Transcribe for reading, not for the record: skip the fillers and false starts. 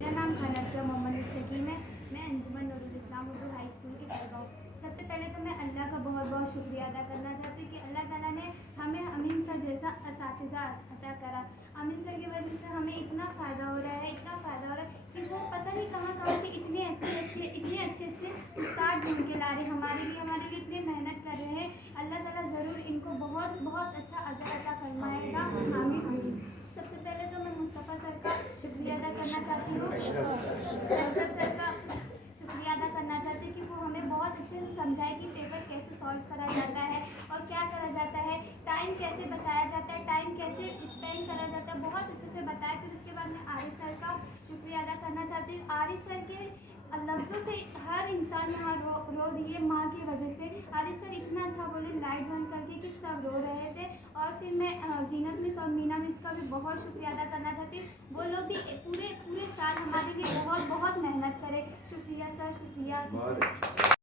मेरा नाम खाना मोहम्मद मुस्तकीम है। मैं अंजुमन नूरुल इस्लाम उर्दू हाई स्कूल की तलबा हूँ। सबसे पहले तो मैं अल्लाह का बहुत बहुत शुक्रिया अदा करना चाहती हूँ कि अल्लाह ताला ने हमें अमीन सर जैसा असातिज़ा अता करा। अमीन सर की वजह से हमें इतना फ़ायदा हो रहा है, इतना फ़ायदा हो रहा है कि वो पता नहीं कहाँ कहाँ से इतने अच्छे उस्ताद ढूंढ के ला रहे हैं हमारे लिए इतने मेहनत कर रहे हैं। अल्लाह ताला ज़रूर इनको बहुत बहुत अच्छा अजर अता फरमाएगा। आमीन। सबसे पहले तो मैं मुस्तफ़ा सर का शुक्रिया अदा करना चाहती हूँ, अशरफ सर का शुक्रिया अदा करना चाहती हूँ कि वो हमें बहुत अच्छे से समझाए कि पेपर कैसे सॉल्व करा जाता है और क्या करा जाता है, टाइम कैसे बचाया जाता है, टाइम कैसे स्पेंड करा जाता है, बहुत अच्छे से बताया। फिर उसके बाद मैं आरिफ सर का शुक्रिया अदा करना चाहती हूँ। आरिफ सर के लफ्ज़ों से हर इंसान यहाँ रो दिए माँ की वजह से। आरिफ सर इतना अच्छा बोले लाइट बंद करके कि सब रो रहे थे। और फिर मैं जीनत मिस और मीना मिस का भी बहुत शुक्रिया अदा करना चाहती हूँ। वो लोग भी पूरे साल हमारे लिए बहुत बहुत मेहनत करे। शुक्रिया सर, शुक्रिया।